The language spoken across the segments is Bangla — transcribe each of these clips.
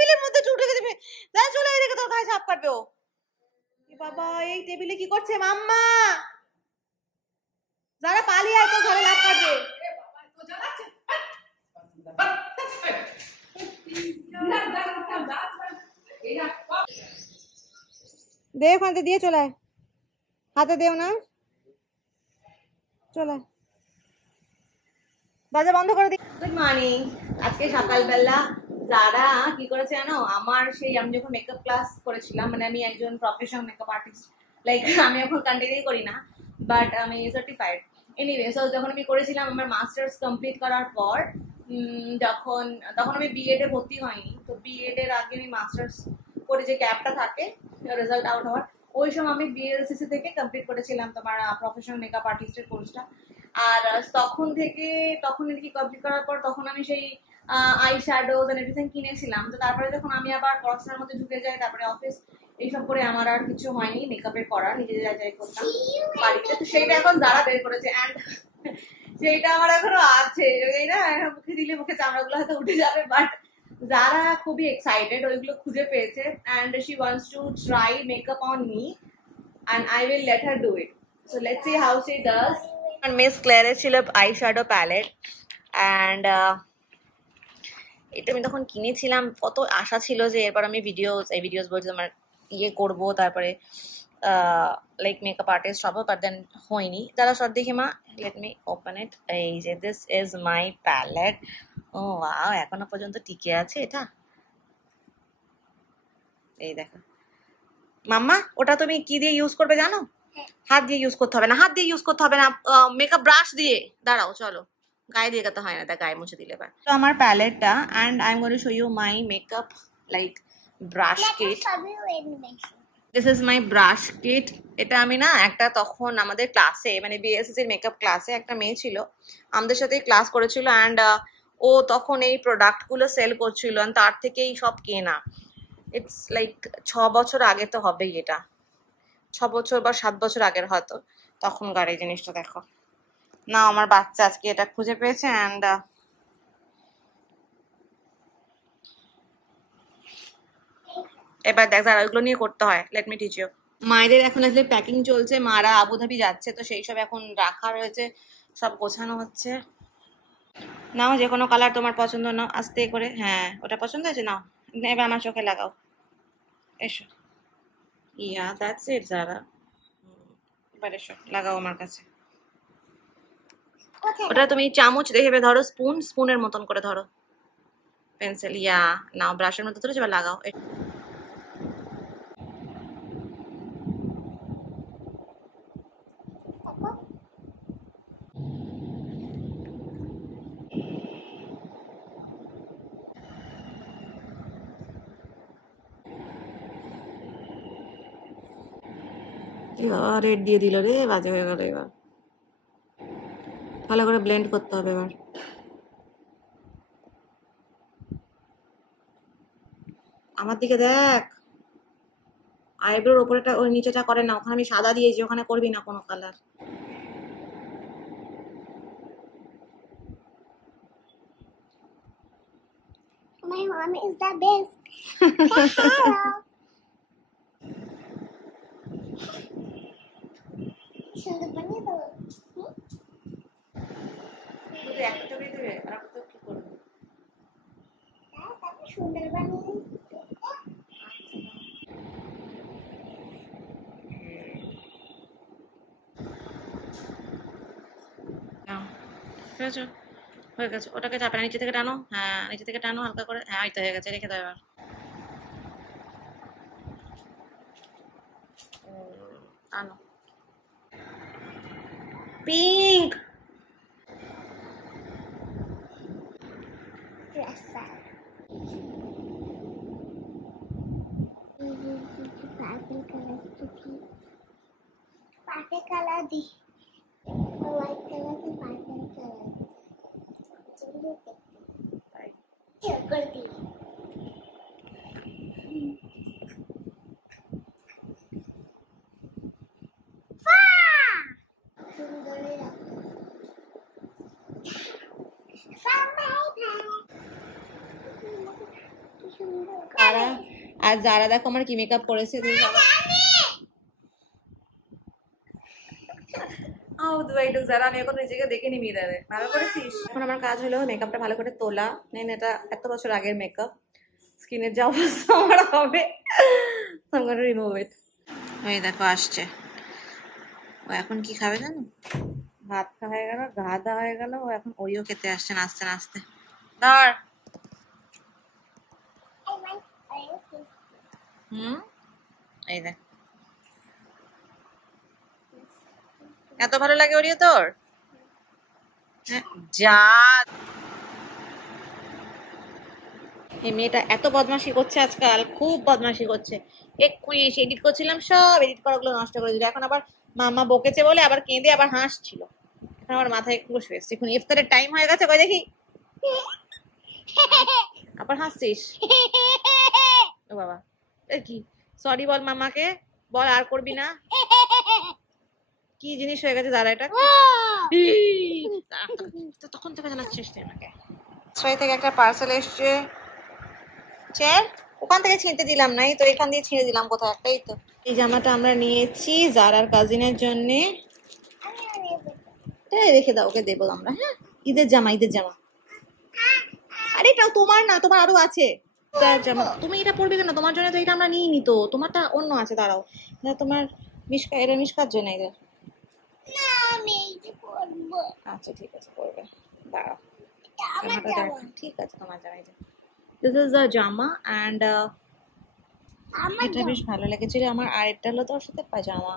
টেবিলের মধ্যে চুল রেখে দিবি, যা চলে এদিকে, তোর গায়ে সাপ কাটবে ও। বাবা এই টেবিলে কি করছে মাম্মা? যারা পালিয়ে আয়, তো ঘরে লাগ কাটবে। দে ওখান দিয়ে চলে আয়, হাতে দেও না, চলে দরজা বন্ধ করে দি। Good morning. আজকে সকালবেলা যারা কি করেছে জানো, আমার সেই আমি যখন মেকআপ ক্লাস করেছিলাম, মানে আমি একজন প্রফেশনাল মেকআপ আর্টিস্ট, লাইক আমি এখন কন্টিনিউ করি না, বাট আমি সার্টিফাইড। এনিওয়ে, সো যখন আমি করেছিলাম আমার মাস্টার্স কমপ্লিট করার পর, তখন আমি বিএড এ ভর্তি হয়নি, তো বিএড এর আগে আমি মাস্টার্স করে যে গ্যাপটা থাকে রেজাল্ট আউট হওয়ার, ওই সময় আমি বিএলসিসি থেকে কমপ্লিট করেছিলাম তোমার প্রফেশনাল মেকআপ আর্টিস্টের কোর্সটা। আর তখন কি কমপ্লিট করার পর তখন আমি সেই আই শ্যাডোজ এন্ড এভরিথিং কিনেছিলাম। তো তারপরে যখন আমি আবার পড়াশোনার মধ্যে ঢুকে যাই, তারপরে অফিস এইসব করে আমার আর কিছু হয়নি মেকআপের করা, নিজে যাই করতাম বাড়িতে। তো সেইটা এখন যারা বের করেছে, অ্যান্ড সেইটা আমার এখনো আছে, এই না মুখে দিলে মুখে চামড়াগুলো হয়তো উঠে যাবে, বাট যারা খুবই এক্সাইটেড ওইগুলো খুঁজে পেয়েছে, and she wants to try makeup on me and I will let her do it. So let's see how she does. And Miss Claire ছিল eyeshadow palette, and এটা আমি তখন কিনেছিলাম, কত আশা ছিল যে এরপর আমি ভিডিওস বলছি আমার ইয়ে করবো, তারপরে লাইক মেকআপ আর্টিস্ট হবো, বাট দেন হয়নি। যারা সব দেখি মা, লেট মি ওপেন ইট। এই যে this is my palette. Oh wow, এখনো পর্যন্ত টিকে আছে এটা। এই দেখো মাম্মা, ওটা তুমি কি দিয়ে ইউজ করবে জানো? হাত দিয়ে ইউজ করতে হবে না, হাত দিয়ে ইউজ করতে হবে না, মেকআপ ব্রাশ দিয়ে। দাঁড়াও, চলো, গায়ে দিয়ে তো হয় না, তা গায়ে মুছে দিলে এবার। তো আমার প্যালেটটা, and I am going to show you my makeup like brush kit. This is my brush kit. এটা আমি না একটা তখন আমাদের ক্লাসে, মানে বিএসএসসির মেকআপ ক্লাসে একটা মেয়ে ছিল, আমাদের সাথে ক্লাস করেছিল, অ্যান্ড ও তখন এই প্রোডাক্টগুলো সেল করছিল, তার থেকেই সব কেনা। ইটস লাইক 6 বছর আগে তো হবেই, এটা 6 বছর বা 7 বছর আগের হয়তো, তখনকার এই জিনিসটা দেখো না। আমার বাচ্চা আজকে এটা খুঁজে পেয়েছে, অ্যান্ড এবার দেখ যারা ওইগুলো নিয়ে করতে হয়, লেট মি টিচ ইউ। মায়েদের এখন আসলে প্যাকিং চলছে, মারা আবুধাবি যাচ্ছে, তো সেই সব এখন রাখা রয়েছে, সব গোছানো হচ্ছে। নাও যে কোনো কালার তোমার পছন্দ, নাও আস্তে করে। হ্যাঁ, ওটা পছন্দ হয়েছে, নাও এবার আমার চোখে লাগাও, এসো। ইয়া দ্যাটস ইট যারা, এবার এসো লাগাও আমার কাছে। ওটা তুমি চামচ দেখে ধরো, স্পুনের মতন করে ধরো, পেন্সিল ইয়া নাও, ব্রাশের মতো ধরে এবার লাগাও। রেড দিয়ে দিল রে, বাজে হয়ে গেল। এবার ভালো করে ব্লেন্ড করতে হবে। এবার আমার দিকে দেখ, আইব্রোর ওপরেটা ওই নিচেটা করে না, ওখানে আমি সাদা দিয়েছি, ওখানে করবি না কোনো colour. My mom is the best. সুন্দর বানিয়ে দেবো। একটা ছবি দেবে, আর একটা কি করবে? তারপর সুন্দর বানিয়ে হয়ে গেছে, ওটাকে চাপে না, নিচে থেকে টানো। হ্যাঁ, নিচে থেকে টানো হালকা করে। হ্যাঁ, ওই তো হয়ে গেছে, রেখে দাও এবার। আনো পিঙ্ক। পার্পল কালার দি, হোয়াইট কালার দি, পার্পল কালার করে দি। সুন্দরই যারা আর যারা দেখো আমার কি মেকআপ করেছে যারা আমি এখন নিজেকে দেখে নি মিরারে ভালো করেছিস। এখন আমার কাজ হলো মেকআপটা ভালো করে তোলা। নেন, এটা এত বছর আগের মেকআপ, স্কিনের যা অবস্থা আমার হবে রিমুভ ইট। ওই দেখো আসছে, ও এখন কি খাবে জানো? ভাত খাওয়া হয়ে গেল, গা দেওয়া হয়ে গেল, ও এখন ওইও খেতে আসছে নাচতে নাচতে। ধর। এই দেখ, এত ভালো লাগে ওরিও তোর? যা, এই মেয়েটা এত বদমাশি করছে আজকাল, খুব বদমাশি করছে। এক্ষুনি এডিট করছিলাম, সব এডিট করাগুলো নষ্ট করে দিল। এখন আবার মামা বকেছে বলে আবার কেঁদে আবার হাসছিল। এখন আমার মাথায় একটু বসে এসছে, এখন ইফতারের টাইম হয়ে গেছে, কই দেখি আবার হাসছিস। ও বাবা, কি সরি বল মামাকে, বল আর করবি না। কি জিনিস হয়ে গেছে দাঁড়া, এটা তখন থেকে জানাচ্ছিস তুই আমাকে। ছয় থেকে একটা পার্সেল এসছে, চেয়ার ওখান থেকে ছিঁড়তে দিলাম না, এই তো এখান দিয়ে ছিঁড়ে দিলাম কোথাও একটা। এই তো এই জামাটা আমরা নিয়েছি জারার কাজিনের জন্য, রেখে দাও, ওকে দেবো আমরা। হ্যাঁ, ঈদের জামা, ঈদের জামা। আরে এটাও তোমার না, তোমার আরো আছে জামা, তুমি এটা পরবে কেন? তোমার জন্য তো এটা আমরা নিই নি তো, তোমারটা অন্য আছে। দাঁড়াও, তোমার মিশকা, এটা মিশকার জন্য এদের। আচ্ছা ঠিক আছে, পরবে, দাঁড়াও। ঠিক আছে, তোমার জামা। দিস ইজ দ্য জামা অ্যান্ড এটা বেশ ভালো লেগেছিল আমার। আর এটা হলো তোর সাথে পাজামা,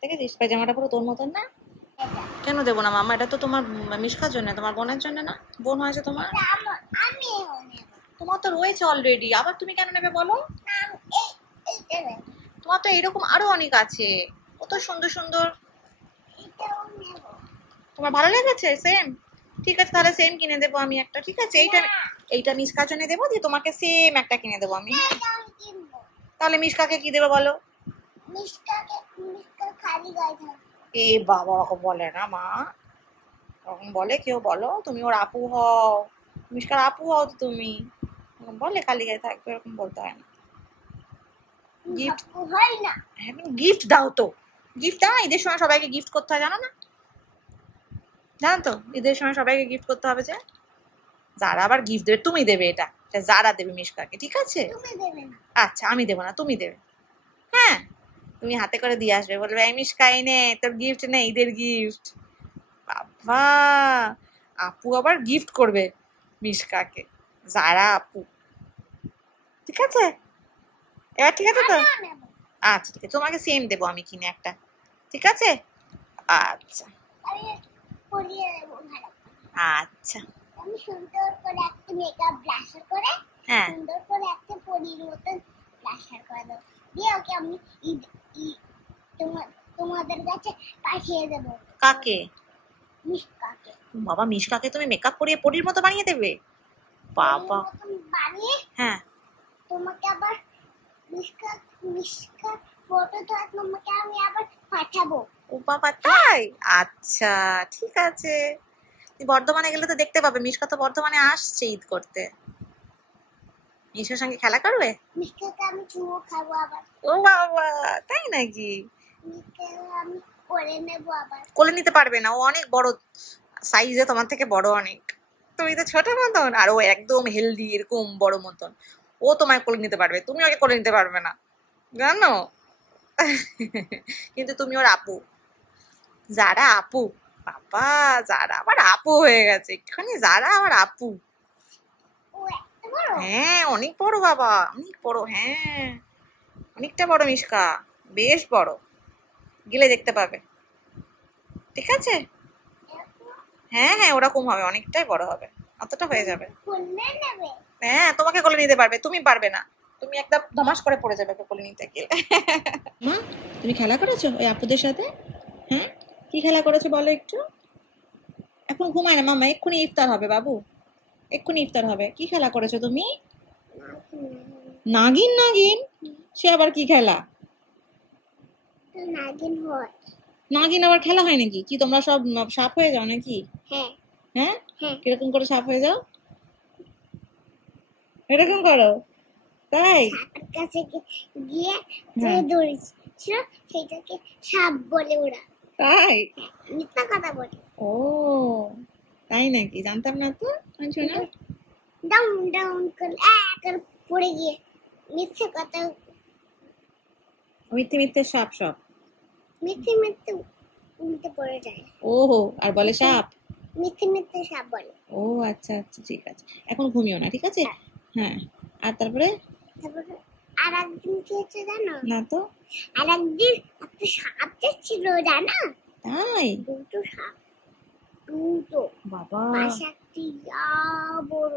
দেখেছিস পাজামাটা পুরো তোর মতন না? কেন দেবো না মামা, এটা তো তোমার মিশকার জন্য, তোমার বোনের জন্য না? বোন হয়েছে তোমার, তোমার তো রয়েছে অলরেডি, আবার তুমি কেন নেবে বলো? তোমার তো এরকম আরো অনেক আছে, কত সুন্দর সুন্দর। তোমার ভালো লেগেছে? সেম, ঠিক আছে তাহলে সেম কিনে দেবো আমি একটা। ঠিক আছে, এইটা মিশকার জন্য দেবো, দিয়ে তোমাকে সেম একটা কিনে দেবো আমি। তাহলে মিশকাকে কি দেবো বলো? এ বাবা, ওরকম বলে না মা, ওরকম বলে কেউ? বলো তুমি ওর আপু হও, মিশকার আপু হও তো তুমি, বলে খালি গায়ে থাকবে, এরকম বলতে হয় না। গিফট হয় না, গিফট দাও তো, গিফট দাও। ঈদের সময় সবাইকে গিফট করতে হয়, জানো না? জানো তো ঈদের সময় সবাইকে গিফট করতে হবে। যে যারা আবার গিফট দেবে, তুমি দেবে, এটা যারা দেবে মিশকাকে, ঠিক আছে? আচ্ছা আমি দেবো না, তুমি দেবে। হ্যাঁ, তুমি হাতে করে দিয়ে আসবে, বলবে এই মিশকা এই নে তোর গিফট, নে ঈদের গিফট। বাবা, আপু আবার গিফট করবে মিশকাকে, যারা আপু। ঠিক আছে, এবার ঠিক আছে তো? আচ্ছা ঠিক আছে, তোমাকে সেম দেবো আমি কিনে একটা, ঠিক আছে? আচ্ছা আচ্ছা, আমি সুন্দর করে একটা মেকআপ ব্লাশার করে, হ্যাঁ সুন্দর করে একটা পরীর মতন ব্লাশার করে দাও, দিয়ে ওকে আমি তোমাদের কাছে পাঠিয়ে দেবো। কাকে? মিশকাকে। বাবা, মিশকাকে তুমি মেকআপ করিয়ে পরীর মতো বানিয়ে দেবে? বাবা, বানিয়ে হ্যাঁ তোমাকে আবার মিশকা ফটো তো তোমাকে আমি আবার পাঠাবো। ও বাবা, তাই? আচ্ছা ঠিক আছে, বর্ধমানে গেলে তো দেখতে পাবে, মিশকা তো বর্ধমানে আসছে ঈদ করতে। মিশকার সঙ্গে খেলা করবে? মিশকাকে আমি চুমো খাবো আবার। ও বাবা, তাই নাকি? মিশকাকে আমি কোলে নেবো আবার। কোলে নিতে পারবে না, ও অনেক বড় সাইজে, তোমার থেকে বড় অনেক, তুমি তো ছোট মতন, আর ও একদম হেলদি এরকম বড় মতন। ও তোমায় কোলে নিতে পারবে, তুমি ওকে কোলে নিতে পারবে না, জানো? কিন্তু তুমি ওর আপু, যারা আপু। বাবা, যারা আবার আপু হয়ে গেছে, একটুখানি যারা আবার আপু। হ্যাঁ অনেক বড় বাবা, অনেক বড়। হ্যাঁ অনেকটা বড় মিশকা, বেশ বড়, গেলে দেখতে পাবে। ঠিক আছে, হ্যাঁ হ্যাঁ ওরকম হবে, অনেকটাই বড় হবে, অতটা হয়ে যাবে। হ্যাঁ তোমাকে কোলে নিতে পারবে, তুমি পারবে না, তুমি একদম ধমাস করে পড়ে যাবে কোলে নিতে গেলে। মা, তুমি খেলা করেছো ওই আপুদের সাথে? হ্যাঁ, কি খেলা করেছো বলো একটু? এখন ঘুমায় না মামা, এক্ষুনি ইফতার হবে বাবু, এক্ষুনি ইফতার হবে। কি খেলা করেছো তুমি? নাগিন? নাগিন সে আবার কি খেলা? নাগিন আবার খেলা হয় নাকি? কি তোমরা সব সাপ হয়ে যাও নাকি? হ্যাঁ হ্যাঁ, কিরকম করে সাপ হয়ে যাও? এরকম করো? তাই? সাপের কাছে গিয়ে যে হ্যাঁ। দৌড়েছিল সেটাকে সাপ বলে ওরা। তাই? মিথ্যা কথা বলে। ও তাই নাকি? জানতাম না তো আমি শোনা। ডাউন ডাউন করে করে পড়ে গিয়ে মিথ্যে কথা মিথ্যে মিথ্যে সাপ সব। মিথ্যে মিথ্যে উল্টে পড়ে যায়। ওহো, আর বলে সাপ? মিথ্যে মিথ্যে সাপ বলে। ও আচ্ছা আচ্ছা, ঠিক আছে, এখন ঘুমিও না, ঠিক আছে? হ্যাঁ। আর তারপরে? তারপরে আর একদিন কি হচ্ছে জানো? না তো। আর একদিন একটা সাপ ছিল জানো? তাই? দুটো সাপ, দুটো বাবা। পাশে একটি বড়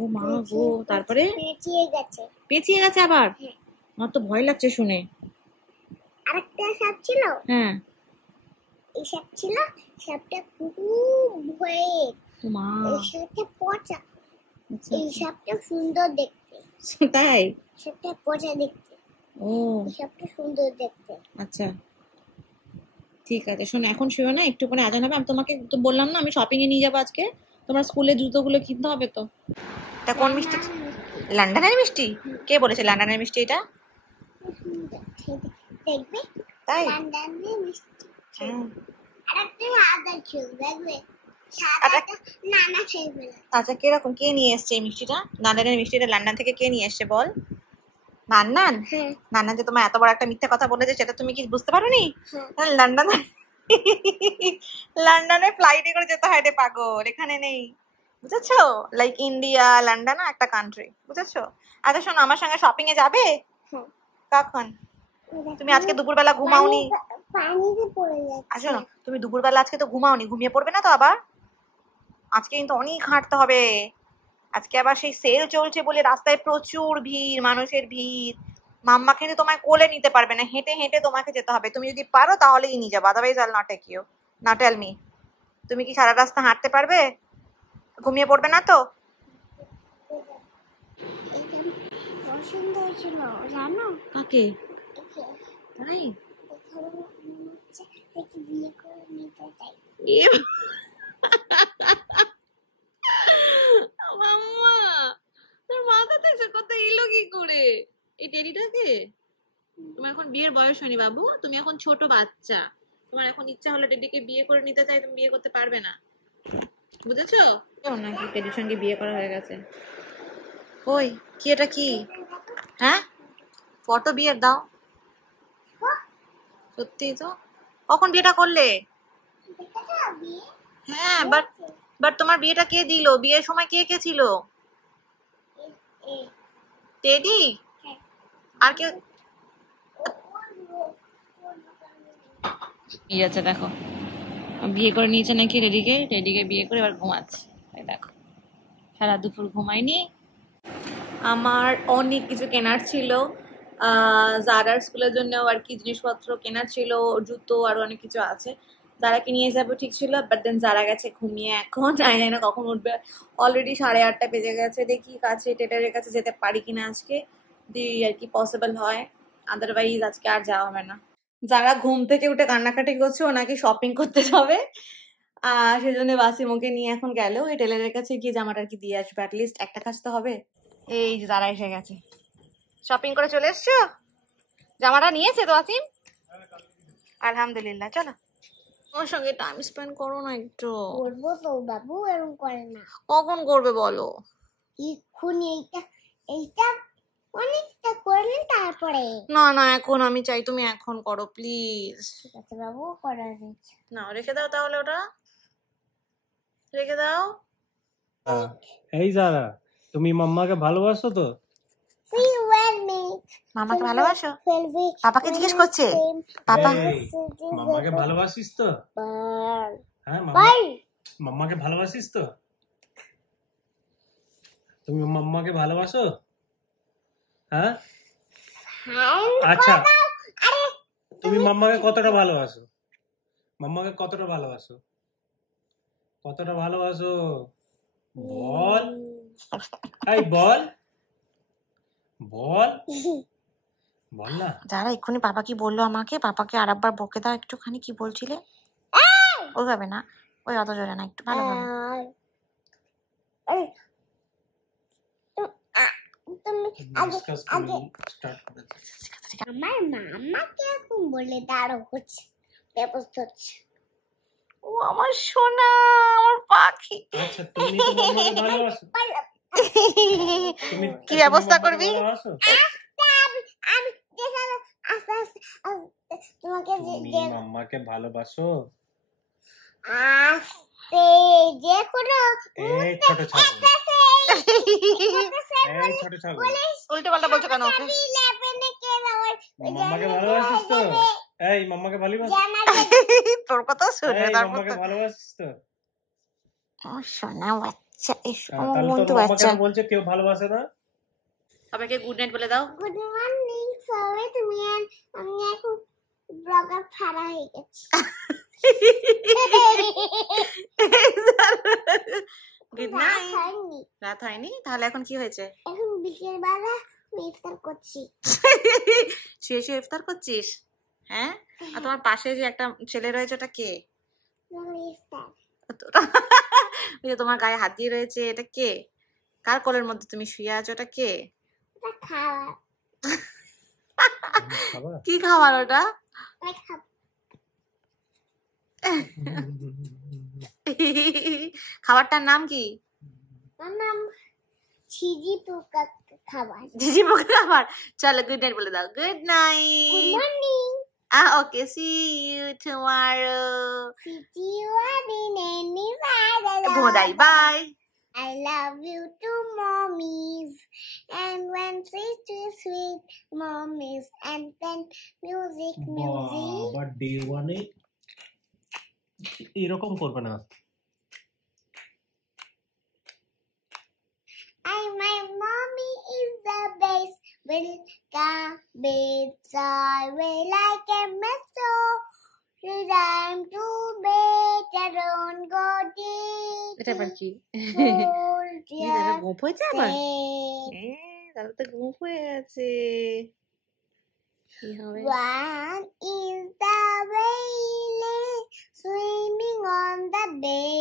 ও মা গো, তারপরে? পেঁচিয়ে গেছে। পেঁচিয়ে গেছে আবার? হ্যাঁ। আমার তো ভয় লাগছে শুনে। আরেকটা সাপ ছিল, হ্যাঁ। এই সাপ ছিল, সাপটা খুব ভয়ে, ও মা। এই সাপটা পচা, আচ্ছা এই আচ্ছা। সাপটা সুন্দর দেখতে, তাই? সাপটা পচা দেখতে, ও এই সাপটা সুন্দর দেখতে। আচ্ছা, ঠিক আছে। শোনো, এখন শুও না, একটু পরে আজান হবে। আমি তোমাকে তো বললাম না আমি শপিং এ নিয়ে যাবো আজকে, তোমার স্কুলের জুতোগুলো কিনতে হবে তো। এটা কোন মিষ্টি? লন্ডনের মিষ্টি? কে বলেছে লন্ডনের মিষ্টি এটা? দেখবে তাই? লন্ডনের মিষ্টি ছিল। হুম। আরেকটা সাদা ছিল, দেখবে সাদাটা নানা খেয়ে ফেলে। আচ্ছা, কিরকম? কে নিয়ে এসছে এই মিষ্টিটা? লন্ডনের মিষ্টিটা লন্ডন থেকে কে নিয়ে এসছে বল? নান্নান? হ্যাঁ নান্নান যে তোমার এত বড় একটা মিথ্যা কথা বলেছে সেটা তুমি কি বুঝতে পারোনি? হ্যাঁ। লন্ডনে লন্ডনে ফ্লাইটে করে যেতে হয় রে পাগল, এখানে নেই, বুঝেছো? লাইক ইন্ডিয়া, লন্ডন একটা কান্ট্রি, বুঝেছো? আচ্ছা শোনো, আমার সঙ্গে শপিং এ যাবে? হ্যাঁ। কখন? তুমি আজকে দুপুরবেলা ঘুমাওনি? পানিতে পড়ে যাচ্ছে। আচ্ছা শোনো, তুমি দুপুরবেলা আজকে তো ঘুমাওনি, ঘুমিয়ে পড়বে না তো আবার? আজকে কিন্তু অনেক হাঁটতে হবে। আজকে আবার সেই সেল চলছে বলে রাস্তায় প্রচুর ভিড়, মানুষের ভিড়। মাম্মা কিন্তু তোমায় কোলে নিতে পারবে না, হেঁটে হেঁটে তোমাকে যেতে হবে। তুমি যদি পারো তাহলেই নিয়ে যাবো, otherwise I'll not take you. Now tell me, তুমি কি সারা রাস্তা হাঁটতে পারবে? ঘুমিয়ে পড়বে না তো? এটা পছন্দ হয়েছিল জানো? কাকে? একে তাই? এখানে মনে হচ্ছে একে বিয়ে করে নিতে চাই। মাম্মা, তোর মাথাতে সে কথা এলো কি করে? এই টেডিটাকে? তোমার এখন বিয়ের বয়স হয়নি বাবু, তুমি এখন ছোট বাচ্চা। তোমার এখন ইচ্ছা হলে টেডিকে বিয়ে করে নিতে চাই, তুমি বিয়ে করতে পারবে না, বুঝেছো? নাকি টেডির সঙ্গে বিয়ে করা হয়ে গেছে? ওই কি, এটা কি? হ্যাঁ, ফটো বিয়ের দাও। সত্যি তো? কখন বিয়েটা করলে? দেখেছো বিয়ে? হ্যাঁ, বাট বাট তোমার বিয়েটা কে দিল? বিয়ের সময় কে কে ছিল? এ টেডি? হ্যাঁ। আর কেউ? বিয়ে আছে দেখো, বিয়ে করে নিয়েছে নাকি রেডিকে, রেডিকে বিয়ে করে এবার ঘুমাচ্ছে। এই দেখো, সারা দুপুর ঘুমায়নি। আমার অনেক কিছু কেনার ছিল, জারার স্কুলের জন্য আর কি জিনিসপত্র কেনার ছিল, জুতো আরো অনেক কিছু আছে। জারাকে নিয়ে যাবো ঠিক ছিল, বাট দেন জারা গেছে ঘুমিয়ে, এখন জানি না কখন উঠবে। অলরেডি 8:30 বেজে গেছে। দেখি কাছে টেটারের কাছে যেতে পারি কিনা আজকে, যদি আর কি পসিবল হয়, আদারওয়াইজ আজকে আর যাওয়া হবে না। যারা ঘুম থেকে উঠে কান্নাকাটি করছে, ও নাকি শপিং করতে যাবে, সেজন্য বাসিমোকে নিয়ে এখন গেল এই টেলারের কাছে গিয়ে জামাটা আর কি দিয়ে আসবে, অ্যাটলিস্ট একটা কাজ তো হবে। এই যে যারা এসে গেছে, শপিং করে চলে এসছো? জামাটা নিয়েছে তো আসিম? আলহামদুলিল্লাহ। চলো, ওর সঙ্গে টাইম স্পেন্ড করো না একটু। করবো তো বাবু, এরকম করে না। কখন করবে বলো? এক্ষুনি এইটা এইটা অনেকটা করলে তারপরে। না না, এখন আমি চাই তুমি এখন করো প্লিজ। ঠিক আছে বাবু, করার রয়েছে। না, রেখে দাও তাহলে, ওটা রেখে দাও। এই যারা, তুমি মাম্মাকে ভালোবাসো তো? See when me মামাকে ভালোবাসো? when we পাপাকে জিজ্ঞেস করছে পাপা। এই, মাম্মাকে ভালোবাসিস তো? burn হ্যাঁ, burn মাম্মাকে ভালোবাসিস তো? তুমি মাম্মাকে ভালোবাসো? হ্যাঁ, আচ্ছা, আরে তুমি মাম্মাকে কতটা ভালোবাসো? মাম্মাকে কতটা ভালোবাসো? কতটা ভালোবাসো বল, এই বল বল বল না। যারা এক্ষুনি পাপা কি বললো আমাকে, পাপাকে আর একবার বকে দাও একটুখানি, কি বলছিলে? ওইভাবে না, ওই অত জোরে না, একটু ভালোভাবে। ডিসকাস করে স্টার্ট করে দাও। আমার মামা কিরকম বলে দাঁড়ো হচ্ছে ব্যবস্থা হচ্ছে। ও আমার সোনা, আমার পাখি। আচ্ছা তুমি তো মাম্মাকে ভালোবাসো, তুমি কি ব্যবস্থা করবি? ভালোবাসো? আমি যেখানে আস্তে আস্তে তোমাকে তুমি মাম্মাকে ভালোবাসো? আস্তে যে কোনো এই ছোট ছাগল, এই ছোট ছাগল, উল্টো পাল্টা বলছো কেন ওকে? মাম্মাকে ভালোবাসিস তো? এই মাম্মাকে ভালোবাসিস? তোর কথা শুনে এই তারপর মাম্মাকে ভালোবাসিস তো? আমার সোনা বাচ্চা, তাহলে মন তো তো মাম্মা বাচ্চা। কেন বলছে কেউ ভালোবাসে না? সবাইকে গুড নাইট বলে দাও। গুড মর্নিং সবাই। আমি এখন ব্লগার ফাড়া হয়ে গেছি। Good night. রাত হয়নি, তাহলে এখন কি হয়েছে? এখন বিকেল বেলা আমি ইফতার করছি। শুয়ে শুয়ে ইফতার করছিস? হ্যাঁ। আর তোমার পাশে যে একটা ছেলে রয়েছে ওটা কে? ইফতার ওই যে তোমার গায়ে হাত দিয়ে রয়েছে, এটা কে? কার কোলের মধ্যে তুমি শুয়ে আছো, ওটা কে? ওটা খাওয়া খাবার? কি খাবার ওটা? খাবারটার নাম কি? আমার নাম ছিজি পোকা খাবার। ঝিঝি পোকা খাবার। চলো গুড নাইট বলে দাও। Good good night. Morning. Okay, see you tomorrow. See you in any side. Bye bye. I love you to mommies. And when sweet mommies. And then music. বাবা ডে ওয়ানে এরকম করবে না। My mommy is the best. Will come beside me like a meso. Time to bed. I don't go এটা আবার deep. কি? Hold your ঘুম হয়েছে আবার? stay. তাহলে তো ঘুম হয়ে আছে। কি হবে? One is the whale swimming on the bay.